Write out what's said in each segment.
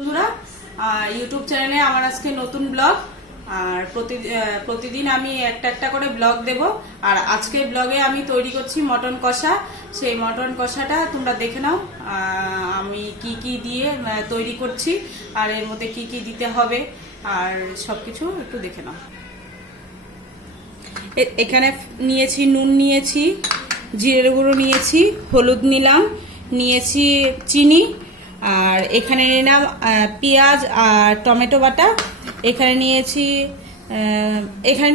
বন্ধুরা, ইউটিউব চ্যানেলে আমার আজকে নতুন ব্লগ। আর প্রতিদিন আমি একটা করে ব্লগ দেব। আর আজকের ব্লগে আমি তৈরি করছি মটন কষা। সেই মটন কষাটা তোমরা দেখে নাও, আমি কি কি দিয়ে তৈরি করছি আর এর মধ্যে কি কি দিতে হবে আর সবকিছু একটু দেখে নাও। এখানে নিয়েছি নুন, নিয়েছি জিরের গুঁড়ো, নিয়েছি হলুদ, নিয়েছি চিনি, আর এখানে নিলাম পেঁয়াজ আর টমেটো বাটা। এখানে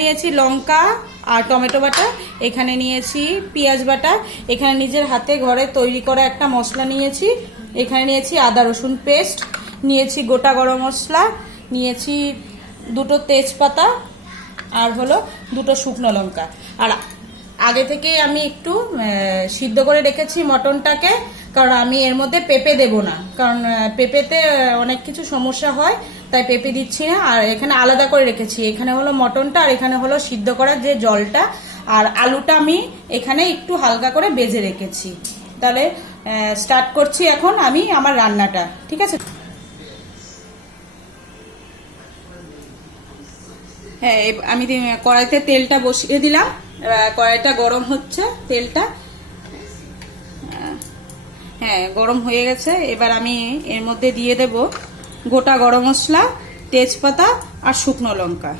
নিয়েছি লঙ্কা আর টমেটো বাটা। এখানে নিয়েছি পেঁয়াজ বাটা। এখানে নিজের হাতে ঘরে তৈরি করা একটা মশলা নিয়েছি। এখানে নিয়েছি আদা রসুন পেস্ট, নিয়েছি গোটা গরম মশলা, নিয়েছি দুটো তেজপাতা আর হলো দুটো শুকনো লঙ্কা। আর আগে থেকে আমি একটু সিদ্ধ করে রেখেছি মটনটাকে, কারণ আমি এর মধ্যে পেঁপে দেব না, কারণ পেঁপেতে অনেক কিছু সমস্যা হয়, তাই পেঁপে দিচ্ছি না। আর এখানে আলাদা করে রেখেছি, এখানে হলো মটনটা আর এখানে হলো সিদ্ধ করার যে জলটা। আর আলুটা আমি এখানে একটু হালকা করে বেজে রেখেছি। তাহলে স্টার্ট করছি এখন আমি আমার রান্নাটা, ঠিক আছে? হ্যাঁ, আমি কড়াইতে তেলটা বসিয়ে দিলাম। কড়াইটা গরম হচ্ছে, তেলটা হ্যাঁ গরম হয়ে গেছে। এবার আমি এর মধ্যে দিয়ে দেব গোটা গরম মশলা, তেজপাতা আর শুকনো লঙ্কা।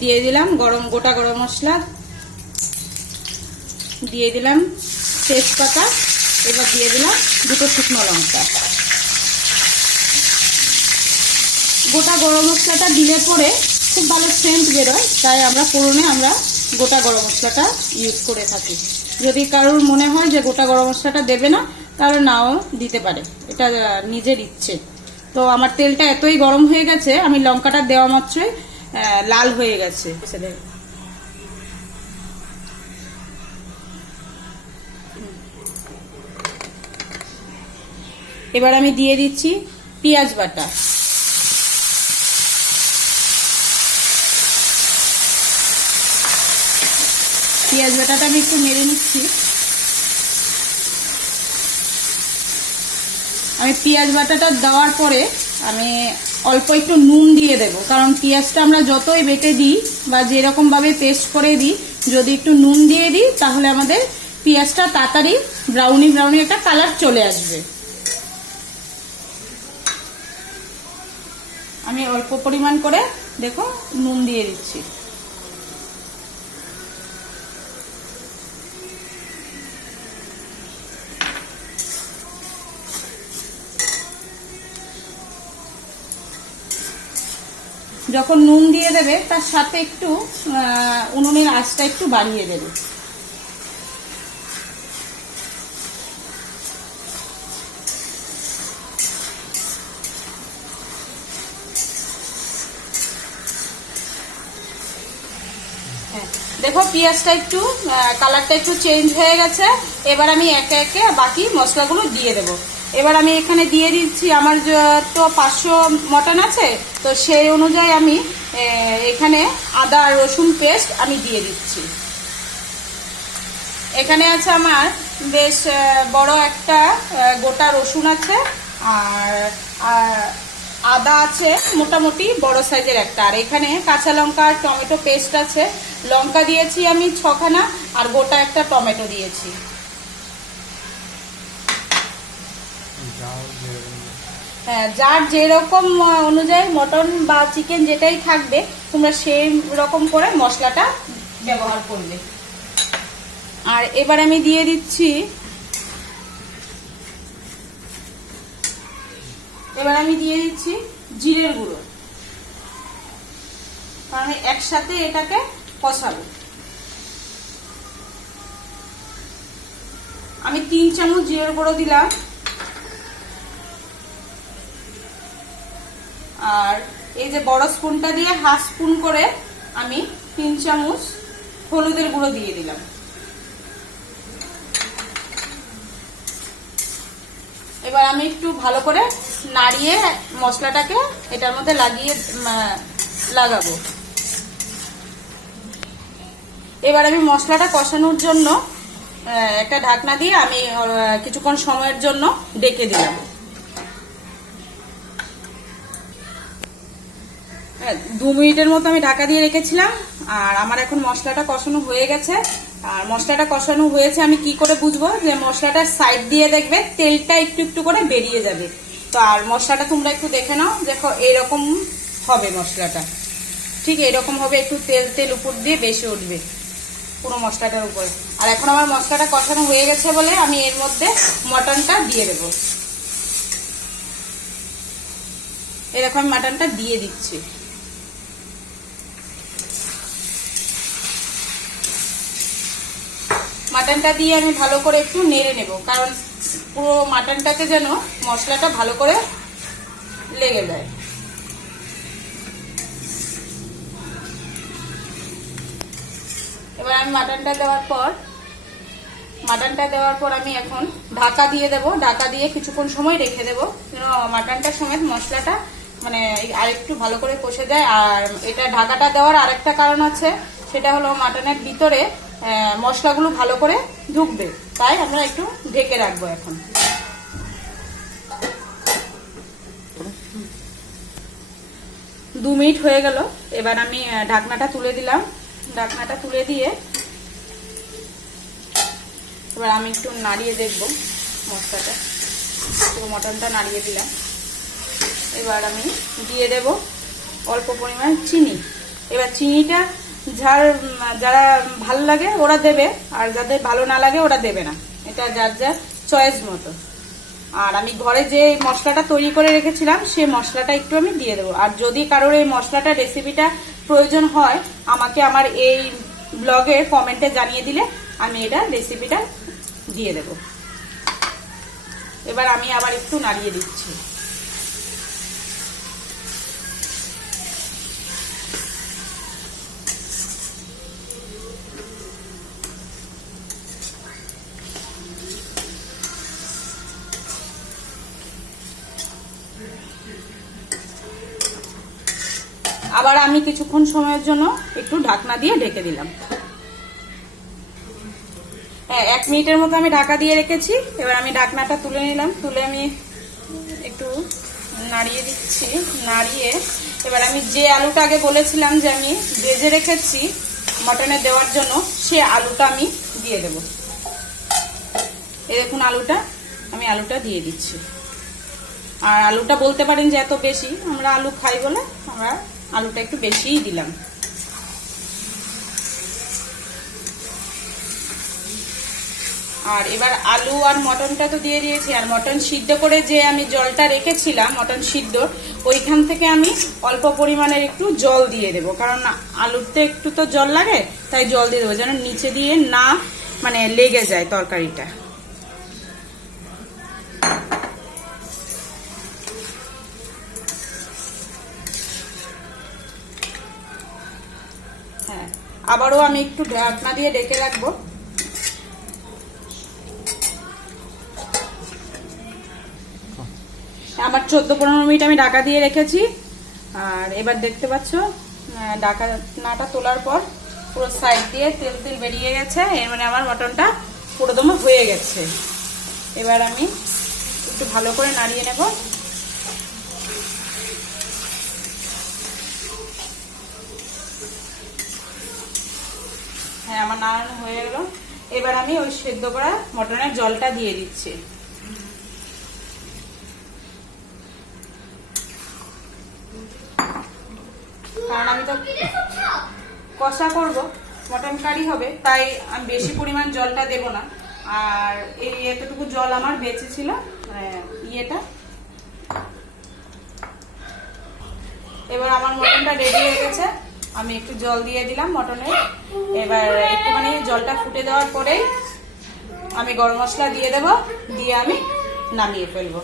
দিয়ে দিলাম গোটা গরম মশলা, দিয়ে দিলাম তেজপাতা, এবার দিয়ে দিলাম দুটো শুকনো লঙ্কা। গোটা গরম মশলাটা দিলে পরে খুব ভালো সেন্ট বেরোয়, তাই আমরা ফোড়নে গোটা গরম মশলাটা ইউজ করে থাকি। যদি কারোর মনে হয় যে গোটা গরম মশলাটা দেবে না, তাহলে নাও দিতে পারে, এটা নিজের ইচ্ছে। তো আমার তেলটা এতই গরম হয়ে গেছে, আমি লঙ্কাটা দেওয়া মাত্রই লাল হয়ে গেছে। এবার আমি দিয়ে দিচ্ছি পেঁয়াজ বাটা। পেঁয়াজ বাটাটা আমি একটু নেড়ে নিচ্ছি। আমি পেঁয়াজ বাটাটা দেওয়ার পরে আমি অল্প একটু নুন দিয়ে দেব, কারণ পেঁয়াজটা আমরা যতই বেটে দিই বা যেরকম ভাবে পেস্ট করে দিই, যদি একটু নুন দিয়ে দিই তাহলে আমাদের পেঁয়াজটা তাড়াতাড়ি ব্রাউনি একটা কালার চলে আসবে। আমি অল্প পরিমাণ করে দেখো নুন দিয়ে দিচ্ছি। যখন নুন দিয়ে দেবে তার সাথে একটু উনুনের আঁচটা একটু বাড়িয়ে দেবে। দেখো পেঁয়াজটা একটু কালারটা একটু চেঞ্জ হয়ে গেছে। এবার আমি একে একে বাকি মশলাগুলো দিয়ে দেব। এবার আমি এখানে দিয়ে দিচ্ছি, আমার তো 500 মটন আছে, তো সেই অনুযায়ী আমি এখানে আদা রসুন পেস্ট আমি দিয়ে দিচ্ছি। এখানে আছে আমার বেশ বড় একটা গোটা রসুন আছে, আর আদা আছে মোটামুটি বড় সাইজের একটা, আর এখানে কাঁচা লঙ্কা আর টমেটো পেস্ট আছে। লঙ্কা দিয়েছি আমি 6খানা, আর গোটা একটা টমেটো দিয়েছি। হ্যাঁ, যার যেরকম অনুযায়ী মটন বা চিকেন যেটাই থাকবে, তোমরা সেই রকম করে মশলাটা ব্যবহার করবে। আর এবার আমি দিয়ে দিচ্ছি জিরের গুঁড়ো, কারণ একসাথে এটাকে কষাবো। আমি 3 চামচ জিরের গুঁড়ো দিলাম, আর এই যে বড় স্পুনটা দিয়ে 1/2 স্পুন করে আমি 3 চামচ হলুদের গুঁড়ো দিয়ে দিলাম। এবার আমি একটু ভালো করে নাড়িয়ে মশলাটাকে এটার মধ্যে লাগাবো। এবার আমি মশলাটা কষানোর জন্য একটা ঢাকনা দিয়ে আমি কিছুক্ষণ সময়ের জন্য ডেকে দিলাম। 2 মিনিটের মতো আমি ঢাকা দিয়ে রেখেছিলাম। আর আমার এখন মশলাটা কষানো হয়ে গেছে। আর মশলাটা কষানো হয়েছে আমি কি করে বুঝবো? যে মশলাটার সাইড দিয়ে দেখবে তেলটা একটু একটু করে বেরিয়ে যাবে। তো আর মশলাটা তোমরা একটু দেখে নাও, দেখো এইরকম হবে মশলাটা, ঠিক এরকম হবে, একটু তেল তেল উপর দিয়ে বেশি উঠবে পুরো মশলাটার উপরে। আর এখন আমার মশলাটা কষানো হয়ে গেছে বলে আমি এর মধ্যে মটনটা দিয়ে দেবো। এরকম মাটনটা দিয়ে দিচ্ছি। মাটনটা দিয়ে আমি ভালো করে একটু নেড়ে নেব, কারণ পুরো মাটনটাতে যেন মশলাটা ভালো করে লেগে যায়। এবার আমি মাটনটা দেওয়ার পর আমি এখন ঢাকা দিয়ে দেব। ঢাকা দিয়ে কিছুক্ষণ সময় রেখে দেবো, যেন মাটনটার সমেত মশলাটা মানে আরেকটু ভালো করে কষে যায়। আর এটা ঢাকাটা দেওয়ার আরেকটা কারণ আছে, সেটা হলো মাটনের ভিতরে মশলাগুলো ভালো করে ঢুকবে, তাই আমরা একটু ঢেকে রাখবো। এখন 2 মিনিট হয়ে গেল। এবার আমি ঢাকনাটা তুলে দিলাম। ঢাকনাটা তুলে দিয়ে এবার আমি একটু নাড়িয়ে দেখব মশলাটা, পুরো মটনটা নাড়িয়ে দিলাম। এবার আমি দিয়ে দেব অল্প পরিমাণ চিনি। এবার চিনিটা যারা ভালো লাগে ওরা দেবে, আর যাদের ভালো না লাগে ওরা দেবে না, এটা যার যার চয়েস মতো। আর আমি ঘরে যে মশলাটা তৈরি করে রেখেছিলাম সেই মশলাটা একটু আমি দিয়ে দেবো। আর যদি কারোর এই মশলাটা রেসিপিটা প্রয়োজন হয় আমাকে আমার এই ব্লগে কমেন্টে জানিয়ে দিলে আমি এটা রেসিপিটা দিয়ে দেব। এবার আমি আবার একটু নাড়িয়ে দিচ্ছি। আবার আমি কিছুক্ষণ সময়ের জন্য একটু ঢাকনা দিয়ে ঢেকে দিলাম। 1 মিনিটের মতো আমি ঢাকা দিয়ে রেখেছি। এবার আমি ঢাকনাটা তুলে নিলাম, তুলে আমি একটু নাড়িয়ে দিচ্ছি। নাড়িয়ে এবার আমি যে আলুটা আগে বলেছিলাম যে আমি ভেজে রেখেছি মটনে দেওয়ার জন্য, সে আলুটা আমি দিয়ে দেব। এই দেখুন আলুটা দিয়ে দিচ্ছি। আর আলুটা বলতে পারেন যে এত বেশি, আমরা আলু খাই বলে আমরা আলুটা একটু বেশিই দিলাম। আর এবার আলু আর মটনটা তো দিয়ে দিয়েছি। আর মটন সিদ্ধ করে যে আমি জলটা রেখেছিলাম মটন সিদ্ধ, ওইখান থেকে আমি অল্প পরিমাণের একটু জল দিয়ে দেবো, কারণ আলুতে একটু তো জল লাগে, তাই জল দিয়ে দেবো যেন নিচে দিয়ে না মানে লেগে যায় তরকারিটা। হ্যাঁ, আবারও আমি একটু ঢাকনা দিয়ে ঢেকে রাখবো। আমার 14-15 মিনিট আমি ঢাকা দিয়ে রেখেছি। আর এবার দেখতে পাচ্ছ ঢাকনাটা তোলার পর পুরো সাইড দিয়ে তেল তেল বেরিয়ে গেছে, এর মানে আমার মটনটা পুরোদমে হয়ে গেছে। এবার আমি একটু ভালো করে নাড়িয়ে নেব। হ্যাঁ, আমার নাড়ানো হয়ে গেল। এবার আমি ওই সেদ্ধ করা মটনের জলটা দিয়ে দিচ্ছি। কারণ আমি তো কষা করব, মটন কারি হবে, তাই আমি বেশি পরিমাণ জলটা দেব না। আর এই এতটুকু জল আমার বেঁচে ছিল ইয়েটা। এবার আমার মটনটা রেডি হয়ে গেছে, আমি একটু জল দিয়ে দিলাম মটনে। এবার একটুখানি জলটা ফুটে দেওয়ার পরেই আমি গরম মশলা দিয়ে দেব, দিয়ে আমি নামিয়ে ফেলবো।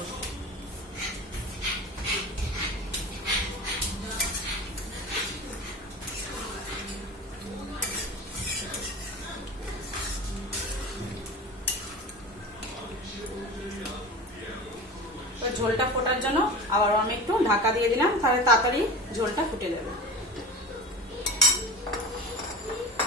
ঝোলটা ফোটার জন্য আবার আমি একটু ঢাকা দিয়ে দিলাম, তাহলে তাড়াতাড়ি ঝোলটা ফুটে যাবে।